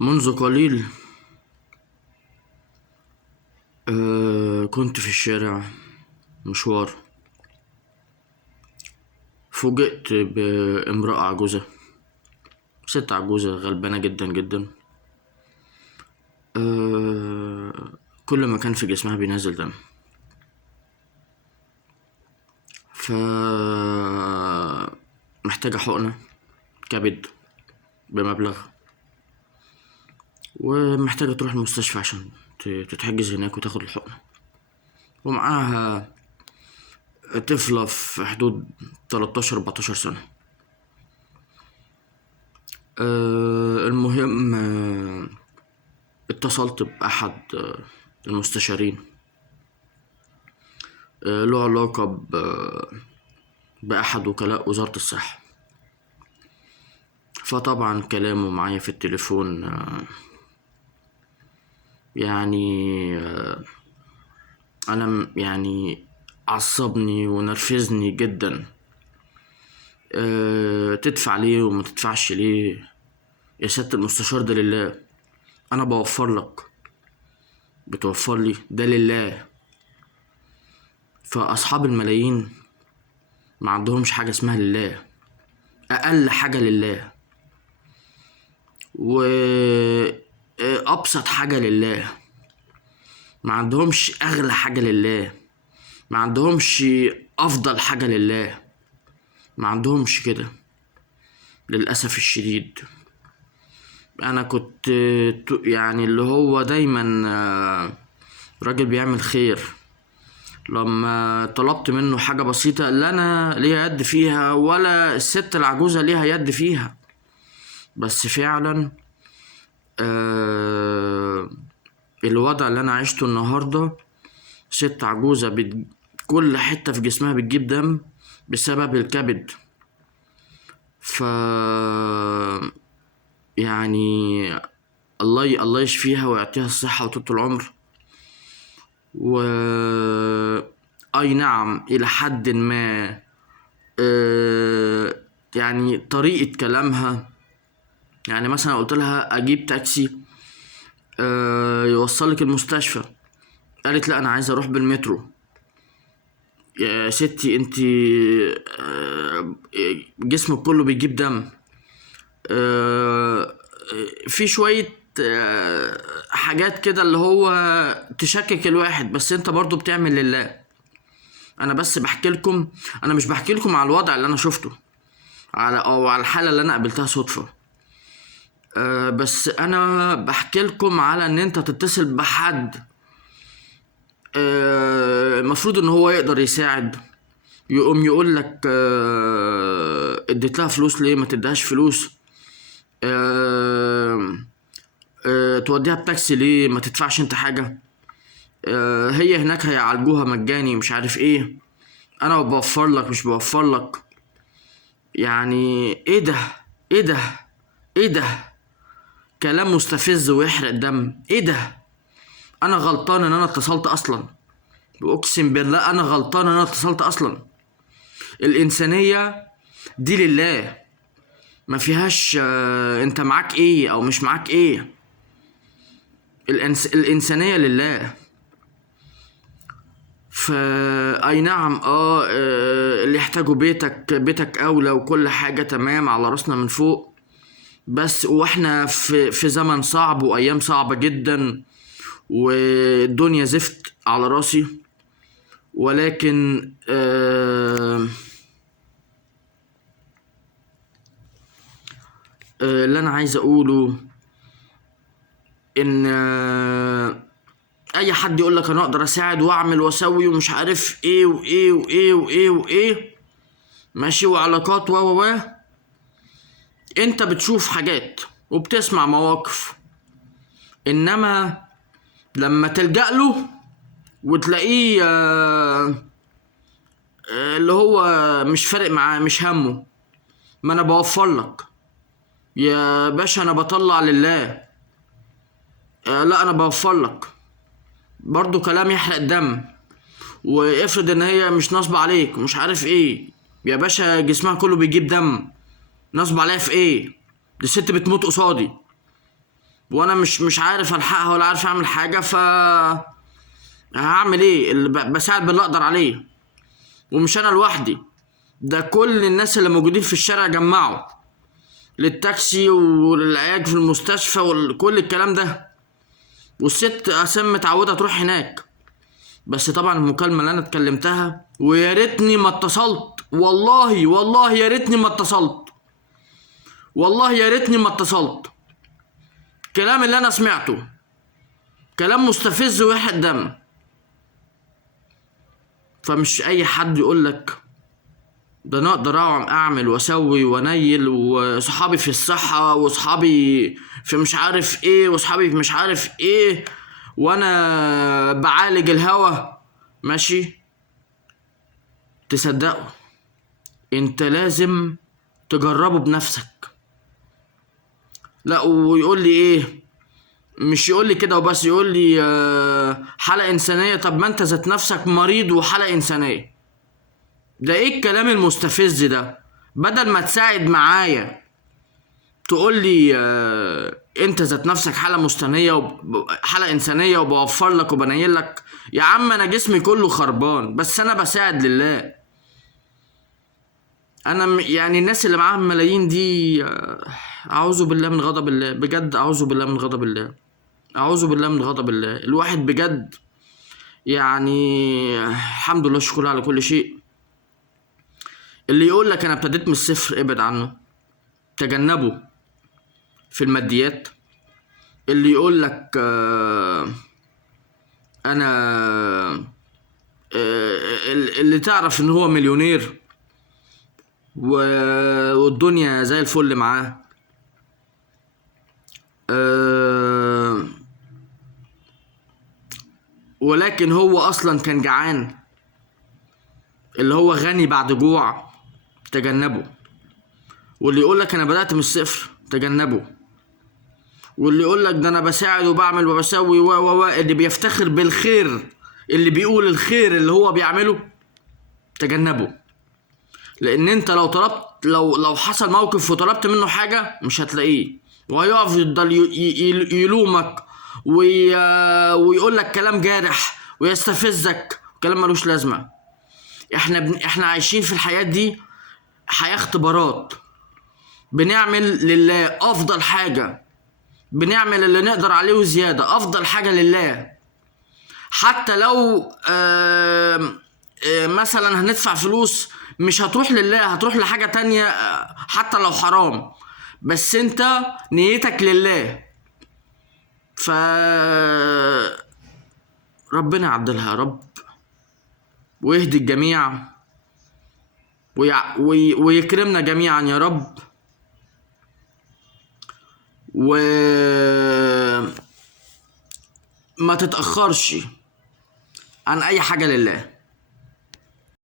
منذ قليل كنت في الشارع مشوار. فوجئت بامرأة عجوزة، ست عجوزة غلبانة جدا جدا. كل ما كان في جسمها بينزل دم، ف محتاجة حقنة كبد بمبلغ، ومحتاجة تروح المستشفى عشان تتحجز هناك وتاخد الحقنة، ومعاها طفلة في حدود 13-14 سنة. المهم، اتصلت بأحد المستشارين له علاقة بأحد وكلاء وزارة الصحة. فطبعا كلامه معايا في التليفون يعني أنا يعني عصبني ونرفزني جدا. تدفع ليه وما تدفعش ليه يا سيادة المستشار؟ ده لله، أنا بوفر لك، بتوفر لي، ده لله. فأصحاب الملايين ما عندهمش حاجة اسمها لله، أقل حاجة لله، وأبسط حاجة لله. ما عندهمش أغلى حاجة لله، ما عندهمش أفضل حاجة لله، ما عندهمش كده للأسف الشديد. أنا كنت يعني اللي هو دايما راجل بيعمل خير. لما طلبت منه حاجة بسيطة، لا أنا ليها يد فيها ولا الست العجوزة ليها يد فيها، بس فعلا الوضع اللي أنا عشته النهاردة، ست عجوزة كل حتة في جسمها بتجيب دم بسبب الكبد. ف يعني الله يشفيها ويعطيها الصحة وطول العمر. أي نعم، إلى حد ما يعني طريقة كلامها، يعني مثلا قلت لها أجيب تاكسي يوصلك المستشفى، قالت لا أنا عايزة أروح بالمترو. يا ستي انتي جسمك كله بيجيب دم. في شوية حاجات كده اللي هو تشكك الواحد، بس انت برضو بتعمل لله. انا بس بحكي لكم، انا مش بحكي لكم على الوضع اللي انا شفته على الحالة اللي انا قابلتها صدفة. بس انا بحكي لكم على ان انت تتصل بحد المفروض ان هو يقدر يساعد، يقوم يقول لك اديت لها فلوس ليه؟ ما تديهاش فلوس. توديها بتاكسي ليه؟ ما تدفعش انت حاجة. هي هناك هيعالجوها مجاني، مش عارف ايه. انا بوفر لك مش بوفر لك. يعني ايه ده؟ ايه ده؟ ايه ده؟ كلام مستفز ويحرق دم. ايه ده؟ انا غلطان ان انا اتصلت اصلا، اقسم بالله انا غلطان ان انا اتصلت اصلا. الانسانية دي لله، ما فيهاش انت معاك ايه او مش معاك ايه. الانسانية لله. اي نعم، اللي يحتاجوا بيتك اولى وكل حاجة تمام، على راسنا من فوق. بس واحنا في زمن صعب وايام صعبة جدا، والدنيا زفت على راسي. ولكن اللي انا عايز اقوله ان اي حد يقول لك انا اقدر اساعد واعمل واسوي ومش عارف ايه وايه وايه وايه وايه، ماشي، وعلاقات و انت بتشوف حاجات وبتسمع مواقف، انما لما تلجأ له وتلاقيه اللي هو مش فارق معاه، مش همه، ما انا بوفر لك يا باشا، انا بطلع لله. لا انا بوفر لك، برضو كلام يحرق دم. وافرض ان هي مش نصب عليك ومش عارف ايه، يا باشا جسمها كله بيجيب دم، نصب عليها في ايه؟ دي الست بتموت قصادي. وانا مش عارف الحقها ولا عارف اعمل حاجه، ف هعمل ايه؟ اللي بساعد باللي اقدر عليه. ومش انا لوحدي، ده كل الناس اللي موجودين في الشارع جمعوا للتاكسي والعلاج في المستشفى وكل الكلام ده، والست اساسا متعوده تروح هناك. بس طبعا المكالمه اللي انا اتكلمتها، ويا ريتني ما اتصلت، والله يا ريتني ما اتصلت، والله يا ريتني ما اتصلت. الكلام اللي انا سمعته كلام مستفز ويحرق دم. فمش اي حد يقول لك ده انا اقدر اعمل واسوي وانيل، وصحابي في الصحة، وصحابي في مش عارف ايه، وصحابي في مش عارف ايه، وانا بعالج الهوا. ماشي، تصدقوا؟ انت لازم تجربه بنفسك. لا ويقول لي ايه؟ مش يقول لي كده وبس، يقول لي حالة إنسانية. طب ما أنت ذات نفسك مريض وحالة إنسانية. ده إيه الكلام المستفز ده؟ بدل ما تساعد معايا تقول لي أنت ذات نفسك حالة مستنية حالة إنسانية وبوفر لك وبنيل لك. يا عم أنا جسمي كله خربان، بس أنا بساعد لله. أنا يعني الناس اللي معاهم ملايين دي أعوذ بالله من غضب الله، بجد أعوذ بالله من غضب الله، أعوذ بالله من غضب الله. الواحد بجد يعني الحمد لله، شكرا على كل شيء. اللي يقول لك انا ابتديت من الصفر ابعد عنه، تجنبه في الماديات. اللي يقول لك انا اللي تعرف ان هو مليونير والدنيا زي الفل معاه، ولكن هو اصلا كان جعان. اللي هو غني بعد جوع، تجنبه. واللي يقول لك انا بدأت من الصفر، تجنبه. واللي يقول لك ده انا بساعد وبعمل وبسوي اللي بيفتخر بالخير، اللي بيقول الخير اللي هو بيعمله، تجنبه. لان انت لو طلبت، لو حصل موقف وطلبت منه حاجة مش هتلاقيه، وهيقف يفضل يلومك ويقول لك كلام جارح ويستفزك، كلام ملوش لازمة. احنا عايشين في الحياة دي حياة اختبارات، بنعمل لله افضل حاجة، بنعمل اللي نقدر عليه وزيادة، افضل حاجة لله. حتى لو مثلا هندفع فلوس مش هتروح لله، هتروح لحاجة تانية حتى لو حرام، بس انت نيتك لله. ف ربنا يعدلها يا رب، ويهدي الجميع، ويكرمنا جميعا يا رب. وما تتأخرش عن اي حاجة لله.